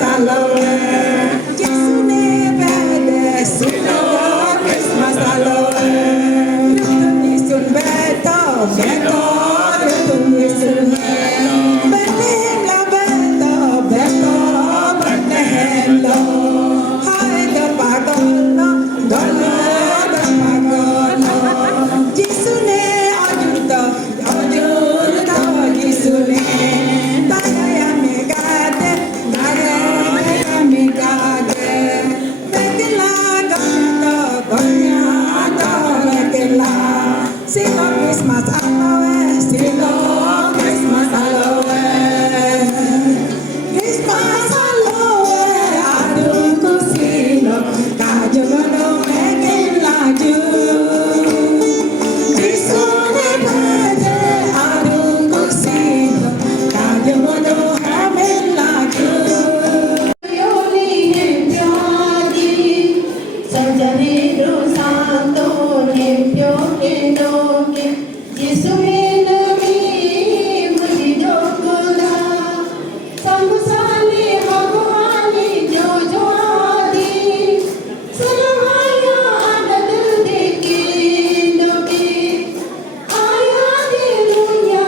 Halloween. 예수의 배대 신나고 크리스마스 할로윈. 그랬던 예수는 배터 그랬던 예수는 베틀레헴 라벤더 배터 베틀레헴로 하이더 바걸로 돌로 바걸로 예수네 어준다 예수네 나야야 메가데 나야야 메가데 메길라 가도 거냐도 메길라 Sing on Christmas Halloween Sing on Christmas Halloween Christmas Halloween aduku sino kajono me길라 주 Kristone bade aduku sino kajono me길라 주 Violini piatti, Sangiovese santo, limpio che nome, Gesù nami, mujidokula, Sambusani, Bhagwani, Jojoadi, Salamaya, Anadudiki, Doki, Ayadilunya.